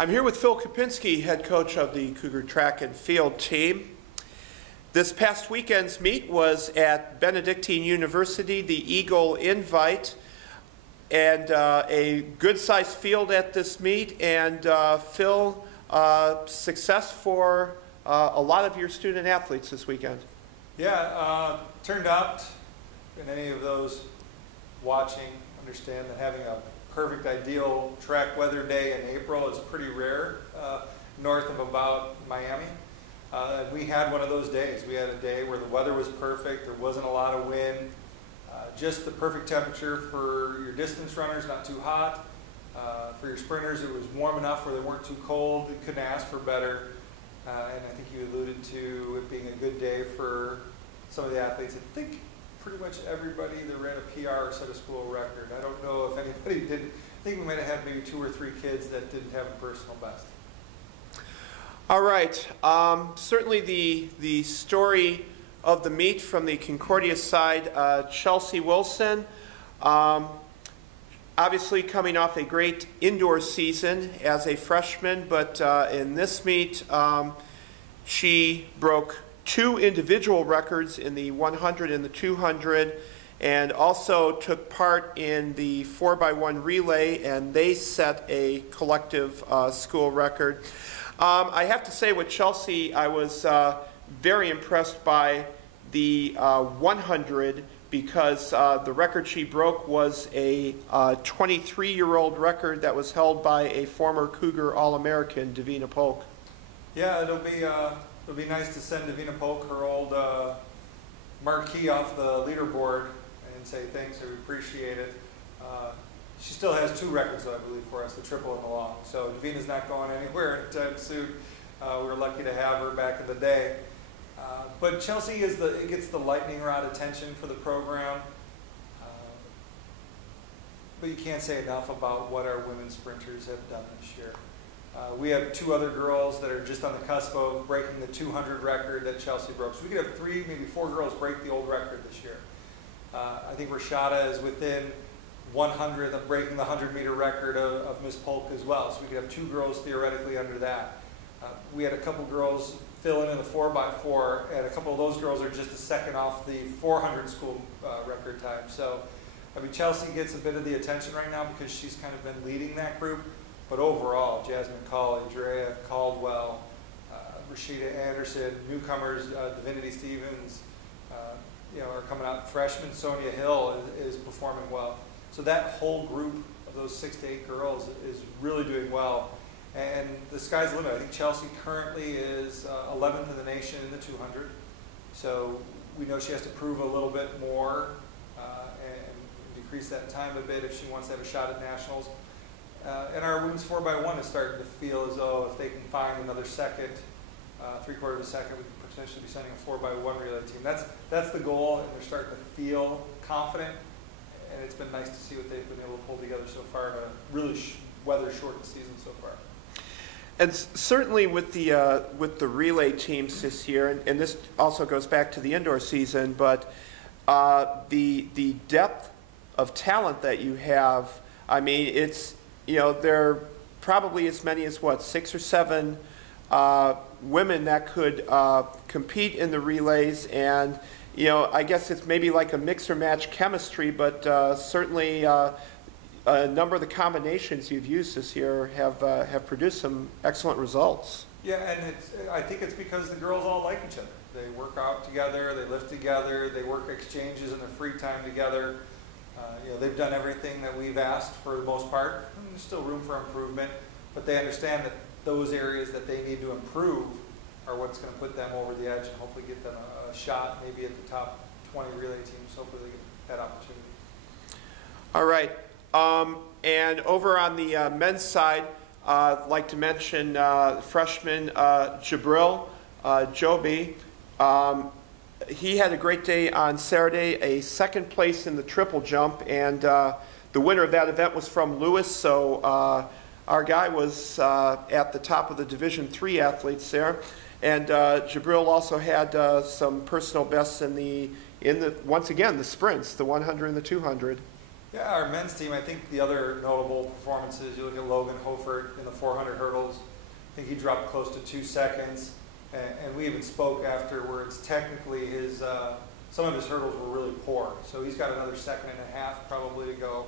I'm here with Phil Kopinski, head coach of the Cougar track and field team. This past weekend's meet was at Benedictine University, the Eagle Invite, and a good-sized field at this meet. And Phil, success for a lot of your student athletes this weekend. Yeah, turned out, and any of those watching understand that having a perfect ideal track weather day in April is pretty rare north of about Miami. We had one of those days. We had a day where the weather was perfect, there wasn't a lot of wind, just the perfect temperature for your distance runners, not too hot. For your sprinters, it was warm enough where they weren't too cold. You couldn't ask for better. And I think you alluded to it being a good day for some of the athletes. I think pretty much everybody that ran a PR or set a school record. I don't know if anybody did. I think we might have had maybe 2 or 3 kids that didn't have a personal best. All right. Certainly the story of the meet from the Concordia side, Chelsea Wilson, obviously coming off a great indoor season as a freshman, but in this meet she broke 2 individual records in the 100 and the 200, and also took part in the 4x1 relay, and they set a collective school record. I have to say with Chelsea, I was very impressed by the 100 because the record she broke was a 23-year-old record that was held by a former Cougar All-American, Davina Polk. Yeah, it'll be nice to send Davina Polk her old marquee off the leaderboard and say thanks, we appreciate it. She still has 2 records, though, I believe, for us, the triple and the long. So Davina's not going anywhere anytime soon. We were lucky to have her back in the day. But Chelsea gets the lightning rod attention for the program. But you can't say enough about what our women's sprinters have done this year. We have 2 other girls that are just on the cusp of breaking the 200 record that Chelsea broke. So we could have 3, maybe 4 girls break the old record this year. I think Rashada is within 100th of breaking the 100-meter record of Miss Polk as well. So we could have 2 girls theoretically under that. We had a couple girls fill in the 4x4, and a couple of those girls are just a second off the 400 school record time. So, I mean, Chelsea gets a bit of the attention right now because she's kind of been leading that group. But overall, Jasmine Cawley, Drea Caldwell, Rashida Anderson, newcomers, Divinity Stevens, are coming out. Freshman Sonia Hill is performing well. So that whole group of those 6 to 8 girls is really doing well. And the sky's the limit. I think Chelsea currently is 11th in the nation in the 200. So we know she has to prove a little bit more and decrease that time a bit if she wants to have a shot at nationals. And our women's 4x1 is starting to feel as though if they can find another second, 3/4 of a second, we can potentially be sending a 4x1 relay team. That's the goal, and they're starting to feel confident. And it's been nice to see what they've been able to pull together so far in a really weather-shortened season so far. And certainly with the relay teams this year, and this also goes back to the indoor season, but the depth of talent that you have, I mean, it's, there are probably as many as, 6 or 7 women that could compete in the relays, and I guess it's maybe like a mix or match chemistry, but certainly a number of the combinations you've used this year have produced some excellent results. Yeah, and I think it's because the girls all like each other. They work out together, they lift together, they work exchanges in their free time together. They've done everything that we've asked for the most part. There's still room for improvement, but they understand that those areas that they need to improve are what's going to put them over the edge and hopefully get them a shot maybe at the top 20 relay teams. Hopefully they get that opportunity. All right. And over on the men's side, I'd like to mention freshman Jabril Joby. He had a great day on Saturday, a 2nd place in the triple jump, and the winner of that event was from Lewis, so our guy was at the top of the Division III athletes there. And Jabril also had some personal bests in the once again the sprints, the 100 and the 200. Yeah, our men's team, I think the other notable performances, you look at Logan Hofert in the 400 hurdles, I think he dropped close to 2 seconds, and we even spoke afterwards. Technically, some of his hurdles were really poor, so he's got another 1.5 seconds probably to go.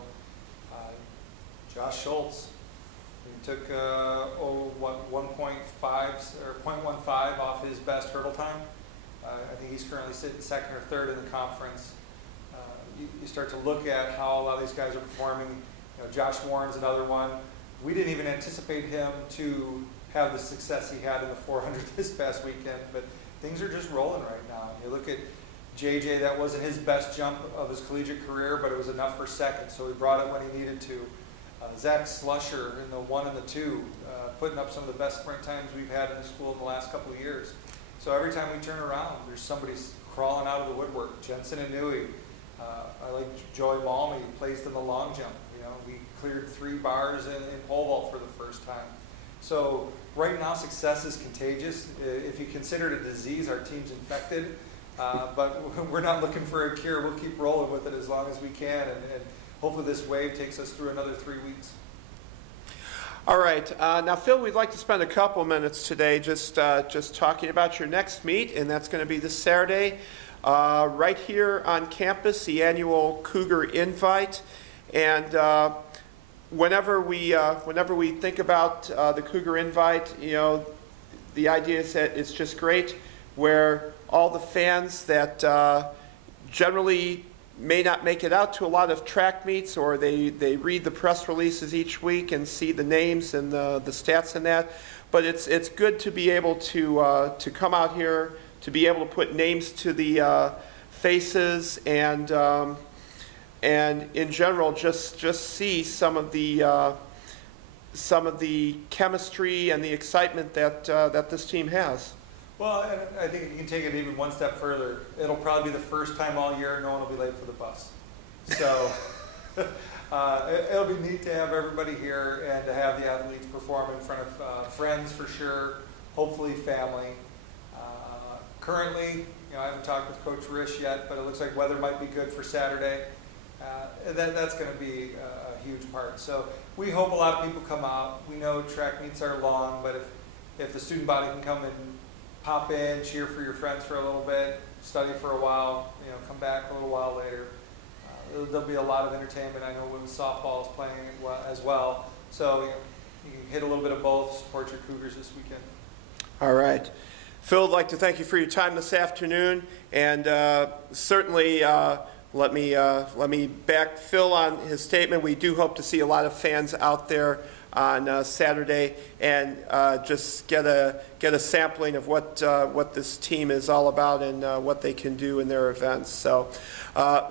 Josh Schultz, he took 1.5 or 0.15 off his best hurdle time. I think he's currently sitting 2nd or 3rd in the conference. You start to look at how a lot of these guys are performing. You know, Josh Warren's another one. We didn't even anticipate him to have the success he had in the 400 this past weekend, but things are just rolling right now. You look at JJ, that wasn't his best jump of his collegiate career, but it was enough for 2nd, so he brought it when he needed to. Zach Slusher in the 1 and the 2, putting up some of the best sprint times we've had in the school in the last couple of years. So every time we turn around, there's somebody crawling out of the woodwork. Jensen Inouye, I like Joey Malmy, placed in the long jump. You know, we cleared 3 bars in pole vault for the first time. So right now, success is contagious. If you consider it a disease, our team's infected. But we're not looking for a cure. We'll keep rolling with it as long as we can, and hopefully this wave takes us through another 3 weeks. All right. Now, Phil, we'd like to spend a couple minutes today just talking about your next meet, and that's going to be this Saturday right here on campus, the annual Cougar Invite. And whenever we think about the Cougar Invite, you know, the idea is that it's just great, where all the fans that generally may not make it out to a lot of track meets, or they read the press releases each week and see the names and the stats and that. But it's good to be able to come out here, to be able to put names to the faces, and in general just see some of the chemistry and the excitement that this team has. Well, and I think you can take it even one step further. It'll probably be the first time all year no one will be late for the bus. So it'll be neat to have everybody here and to have the athletes perform in front of friends for sure, hopefully family. Currently, you know, I haven't talked with Coach Risch yet, but it looks like weather might be good for Saturday. That's going to be a huge part. So we hope a lot of people come out. We know track meets are long, but if the student body can come and pop in, cheer for your friends for a little bit, study for a while, you know, come back a little while later. There'll be a lot of entertainment. I know women's softball is playing as well. So you can hit a little bit of both, support your Cougars this weekend. All right. Phil, I'd like to thank you for your time this afternoon, and certainly let me back Phil on his statement. We do hope to see a lot of fans out there on Saturday, and just get a sampling of what this team is all about and what they can do in their events. So,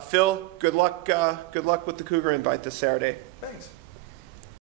Phil, good luck with the Cougar Invite this Saturday. Thanks.